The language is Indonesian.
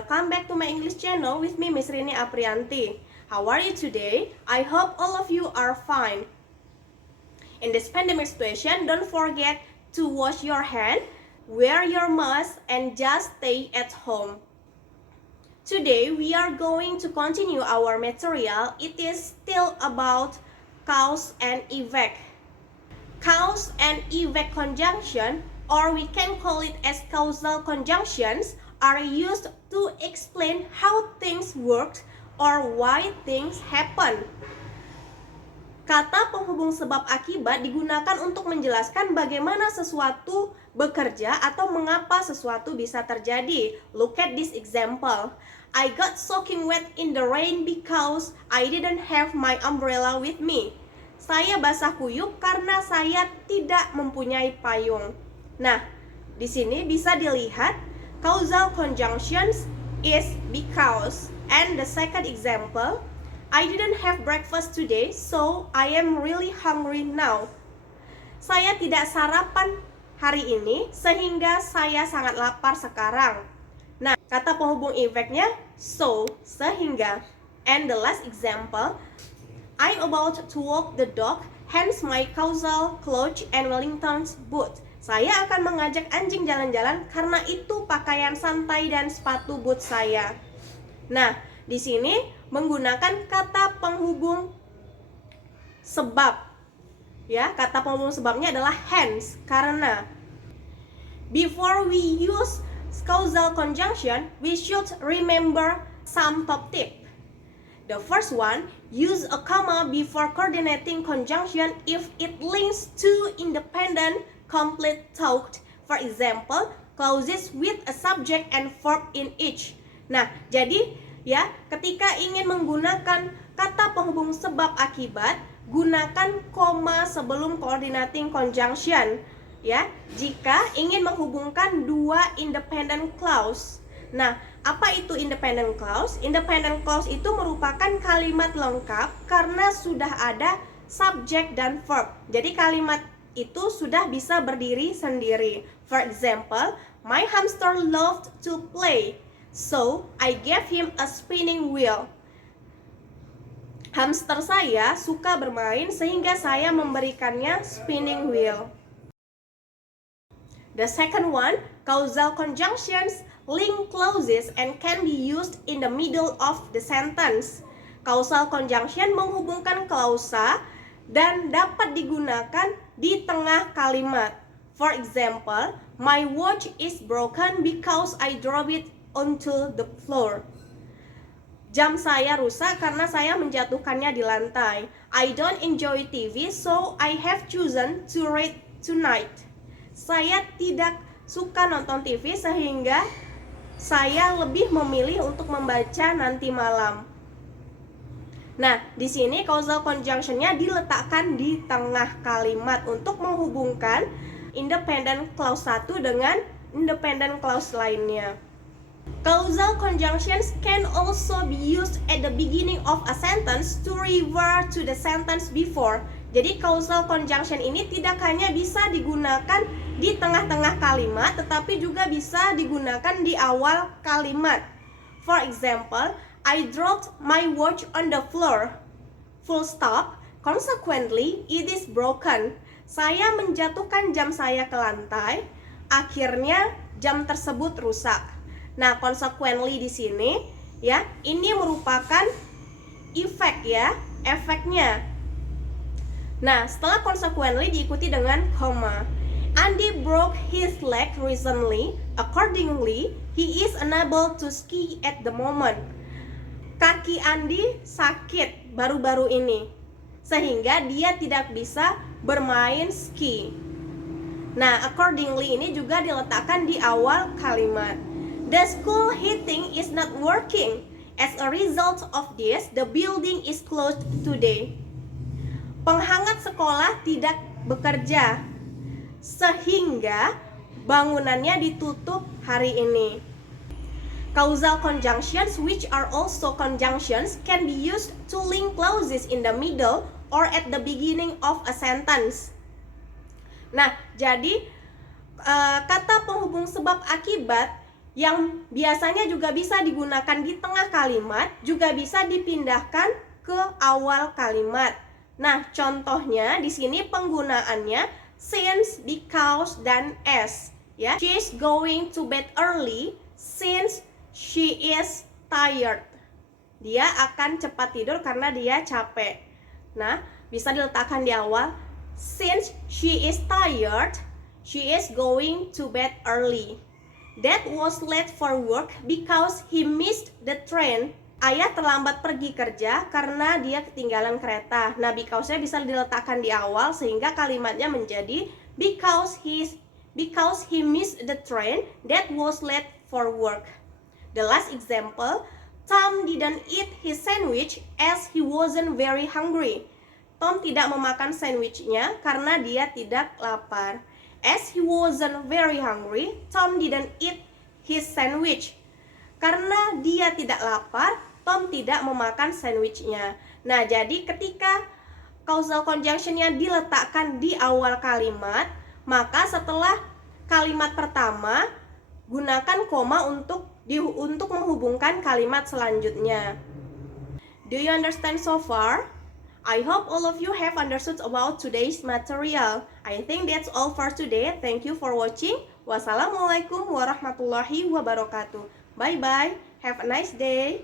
welcome back to my English channel with me, Miss Rini Aprianti. How are you today? I hope all of you are fine. In this pandemic situation, don't forget to wash your hand, wear your mask, and just stay at home. Today, we are going to continue our material. It is still about cause and effect. Cause and effect conjunction, or we can call it as causal conjunctions, are used to explain how things work or why things happen. Kata penghubung sebab akibat digunakan untuk menjelaskan bagaimana sesuatu bekerja atau mengapa sesuatu bisa terjadi. Look at this example. I got soaking wet in the rain because I didn't have my umbrella with me. Saya basah kuyup karena saya tidak mempunyai payung. Nah, di sini bisa dilihat causal conjunctions is because. And the second example, I didn't have breakfast today, so I am really hungry now. Saya tidak sarapan hari ini, sehingga saya sangat lapar sekarang. Nah, kata penghubung efeknya so, sehingga. And the last example, I'm about to walk the dog, hence my causal clothes and Wellington's boot. Saya akan mengajak anjing jalan-jalan karena itu pakaian santai dan sepatu boot saya. Nah, di sini menggunakan kata penghubung sebab. Ya, kata penghubung sebabnya adalah hence, karena. Before we use causal conjunction, we should remember some top tip. The first one, use a comma before coordinating conjunction if it links two independent complete thought. For example, clauses with a subject and verb in each. Nah, jadi ya, ketika ingin menggunakan kata penghubung sebab akibat, gunakan koma sebelum coordinating conjunction. Ya, jika ingin menghubungkan dua independent clause. Nah, apa itu independent clause? Independent clause itu merupakan kalimat lengkap karena sudah ada subject dan verb. Jadi kalimat itu sudah bisa berdiri sendiri. For example, my hamster loved to play, so I gave him a spinning wheel. Hamster saya suka bermain sehingga saya memberikannya spinning wheel. The second one, causal conjunctions link clauses and can be used in the middle of the sentence. Causal conjunction menghubungkan klausa dan dapat digunakan di tengah kalimat. For example, my watch is broken because I dropped it onto the floor. Jam saya rusak karena saya menjatuhkannya di lantai. I don't enjoy TV, so I have chosen to read tonight. Saya tidak suka nonton TV sehingga saya lebih memilih untuk membaca nanti malam. Nah, di sini causal conjunctionnya diletakkan di tengah kalimat untuk menghubungkan independent clause satu dengan independent clause lainnya. Causal conjunctions can also be used at the beginning of a sentence to refer to the sentence before. Jadi causal conjunction ini tidak hanya bisa digunakan di tengah-tengah kalimat, tetapi juga bisa digunakan di awal kalimat. For example, I dropped my watch on the floor. Full stop. Consequently, it is broken. Saya menjatuhkan jam saya ke lantai. Akhirnya jam tersebut rusak. Nah, consequently di sini ya, ini merupakan efek ya, efeknya. Nah, setelah consequently diikuti dengan koma. Andy broke his leg recently. Accordingly, he is unable to ski at the moment. Kaki Andy sakit baru-baru ini, sehingga dia tidak bisa bermain ski. Nah, accordingly ini juga diletakkan di awal kalimat. The school heating is not working. As a result of this, the building is closed today. Penghangat sekolah tidak bekerja, sehingga bangunannya ditutup hari ini. Causal conjunctions, which are also conjunctions, can be used to link clauses in the middle or at the beginning of a sentence. Nah, jadi kata penghubung sebab akibat yang biasanya juga bisa digunakan di tengah kalimat, juga bisa dipindahkan ke awal kalimat. Nah, contohnya di sini penggunaannya since, because, dan as. Ya, she is going to bed early since she is tired. Dia akan cepat tidur karena dia capek. Nah, bisa diletakkan di awal. Since she is tired, she is going to bed early. Dad was late for work because he missed the train. Ayah terlambat pergi kerja karena dia ketinggalan kereta. Nah, because-nya bisa diletakkan di awal sehingga kalimatnya menjadi because he missed the train, Dad was late for work. The last example, Tom didn't eat his sandwich as he wasn't very hungry. Tom tidak memakan sandwichnya karena dia tidak lapar. As he wasn't very hungry, Tom didn't eat his sandwich. Karena dia tidak lapar, Tom tidak memakan sandwichnya. Nah, jadi ketika causal conjunction-nya diletakkan di awal kalimat, maka setelah kalimat pertama, gunakan koma untuk menghubungkan kalimat selanjutnya. Do you understand so far? I hope all of you have understood about today's material. I think that's all for today. Thank you for watching. Wassalamualaikum warahmatullahi wabarakatuh. Bye bye. Have a nice day.